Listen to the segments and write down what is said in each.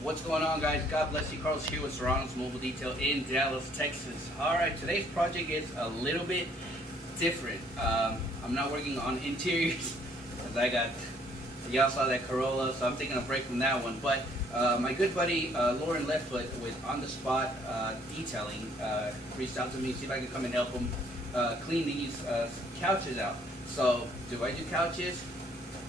What's going on, guys? God bless you. Carlos here with Serranos Mobile Detail in Dallas, Texas. Alright, today's project is a little bit different. I'm not working on interiors because y'all saw that Corolla, so I'm taking a break from that one. But my good buddy Lauren Leftfoot with On The Spot Detailing reached out to me, see if I could come and help him clean these couches out. So, do I do couches?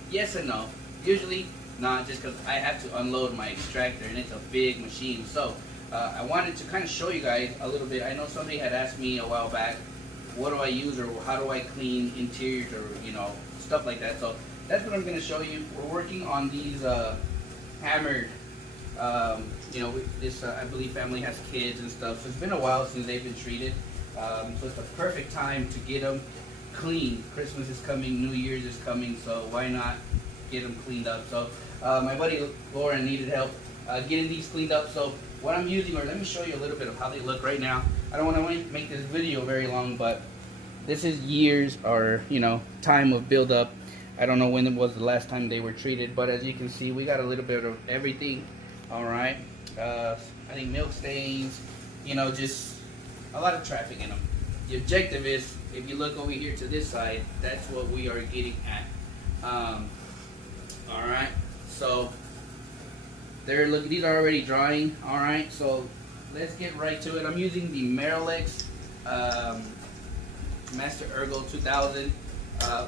Yes and no. Usually not, just because I have to unload my extractor and it's a big machine. So I wanted to kind of show you guys a little bit. I know somebody had asked me a while back, what do I use or how do I clean interiors or stuff like that. So that's what I'm going to show you. We're working on these hammered, this I believe family has kids and stuff, so it's been a while since they've been treated. So it's the perfect time to get them clean. Christmas is coming, New Year's is coming, so why not get them cleaned up? So my buddy Lauren needed help getting these cleaned up. So what I'm using, or let me show you a little bit of how they look right now. I don't want to make this video very long, but this is years or time of build up. I don't know when it was the last time they were treated, but as you can see, we got a little bit of everything. All right, I think milk stains, just a lot of traffic in them. The objective is, if you look over here to this side, that's what we are getting at. All right, so these are already drying. All right, so let's get right to it. I'm using the Merrilex Master Ergo 2000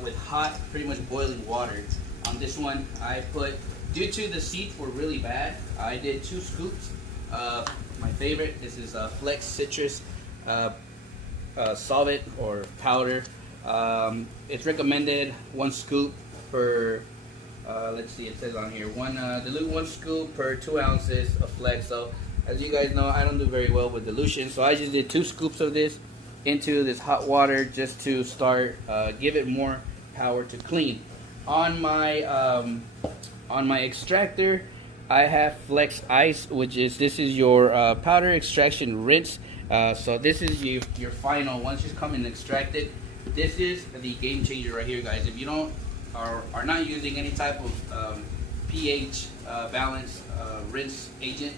with hot, pretty much boiling water. On this one, I put, due to the seats were really bad, I did 2 scoops. My favorite, this is Flex Citrus solvent or powder. It's recommended 1 scoop per, let's see, it says on here, dilute 1 scoop per 2 ounces of Flex. So as you guys know, I don't do very well with dilution, so I just did 2 scoops of this into this hot water just to start, give it more power to clean. On my extractor, I have Flex Ice, this is your powder extraction rinse. So this is your final, once you come and extract it. This is the game changer right here, guys. If you are not using any type of pH balance rinse agent,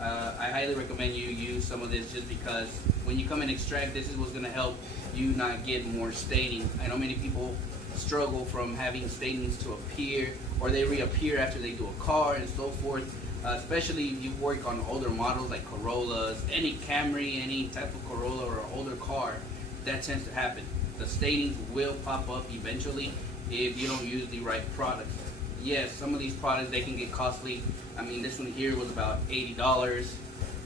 I highly recommend you use some of this, just because when you come and extract, this is what's going to help you not get more staining. I know many people struggle from having stainings to appear, or they reappear after they do a car and so forth. Especially if you work on older models like Corollas, any Camry, any type of Corolla or an older car, that tends to happen. The stainings will pop up eventually if you don't use the right products. Yes, some of these products, they can get costly. I mean, this one here was about $80.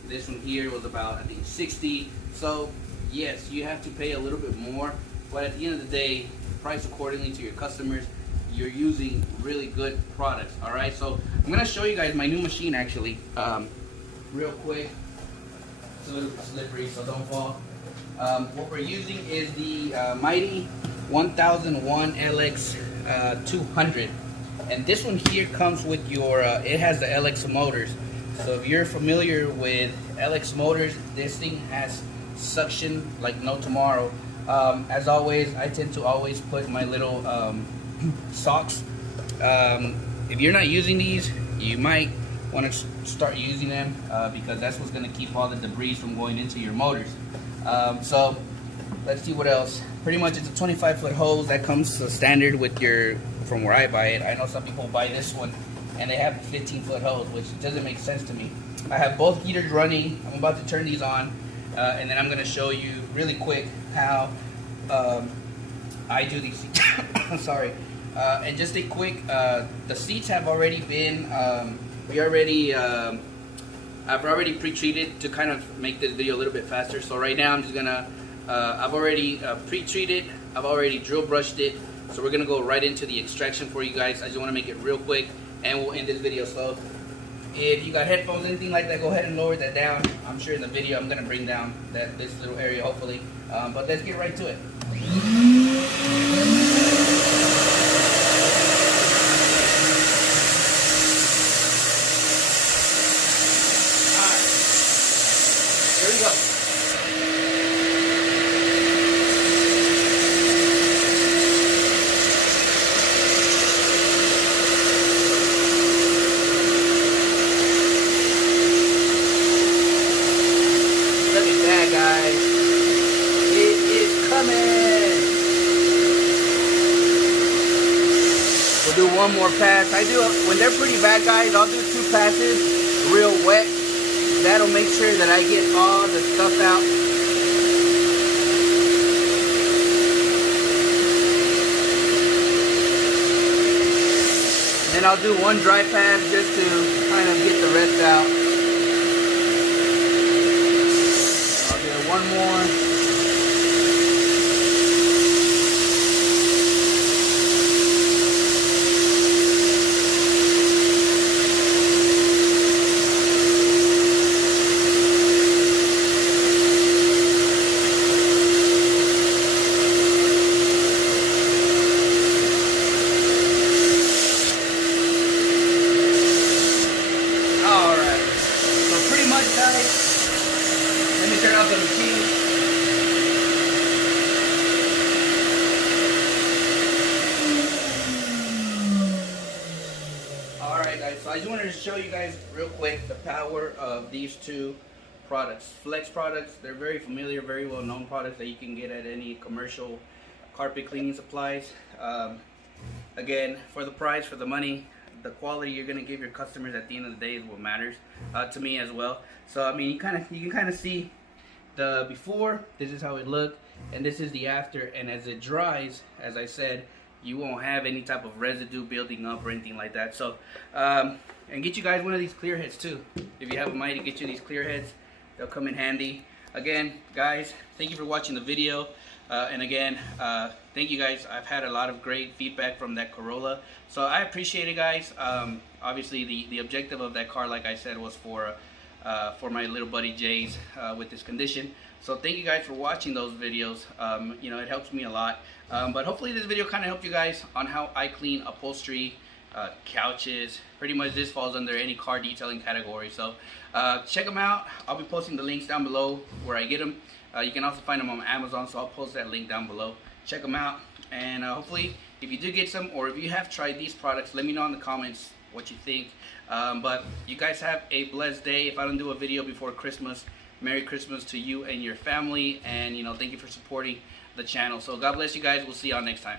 This one here was about, I think, $60. So yes, you have to pay a little bit more, but at the end of the day, price accordingly to your customers. You're using really good products. All right, so I'm gonna show you guys my new machine actually, real quick. It's a little bit slippery, so don't fall. What we're using is the Mighty 1001 LX 200, and this one here comes with your. It has the LX motors. So if you're familiar with LX motors, this thing has suction like no tomorrow. As always, I tend to always put my little socks. If you're not using these, you might want to start using them because that's what's going to keep all the debris from going into your motors. So let's see what else. Pretty much it's a 25-foot hose that comes standard with your, from where I buy it. I know some people buy this one and they have a 15-foot hose, which doesn't make sense to me. I have both heaters running. I'm about to turn these on, and then I'm going to show you really quick how I do these. Sorry. And just a quick, the seats have already been, I've already pre-treated to kind of make this video a little bit faster. So right now I'm just gonna, I've already pre-treated, I've already drill brushed it. So we're gonna go right into the extraction for you guys. I just wanna make it real quick and we'll end this video. So if you got headphones, anything like that, go ahead and lower that down. I'm sure in the video I'm gonna bring down this little area hopefully. But let's get right to it. Here we go. do one more pass. I do, when they're pretty bad, guys, I'll do 2 passes real wet. That'll make sure that I get all the stuff out. Then I'll do 1 dry pass just to kind of get the rest out. I'll do 1 more. Let me turn off the machine. Alright guys, so I just wanted to show you guys real quick the power of these 2 products. Flex products, they're very familiar, very well known products that you can get at any commercial carpet cleaning supplies. Again, for the price, for the money, the quality you're going to give your customers at the end of the day is what matters to me as well. So I mean, you can kind of see the before. This is how it looked, and this is the after. And as it dries, as I said, you won't have any type of residue building up or anything like that. So and get you guys one of these clear heads too. If you have money to get you these clear heads, they'll come in handy. Again, guys, thank you for watching the video. And again, thank you guys. I've had a lot of great feedback from that Corolla, so I appreciate it, guys. Obviously, the objective of that car, like I said, was for my little buddy Jay's with this condition. So thank you guys for watching those videos. You know, it helps me a lot. But hopefully this video kind of helped you guys on how I clean upholstery, couches. Pretty much this falls under any car detailing category. So check them out. I'll be posting the links down below where I get them. You can also find them on Amazon, so I'll post that link down below. Check them out, and hopefully if you do get some, or if you have tried these products, let me know in the comments what you think. But you guys have a blessed day. If I don't do a video before Christmas, Merry Christmas to you and your family, and you know, thank you for supporting the channel. So God bless you guys. We'll see y'all next time.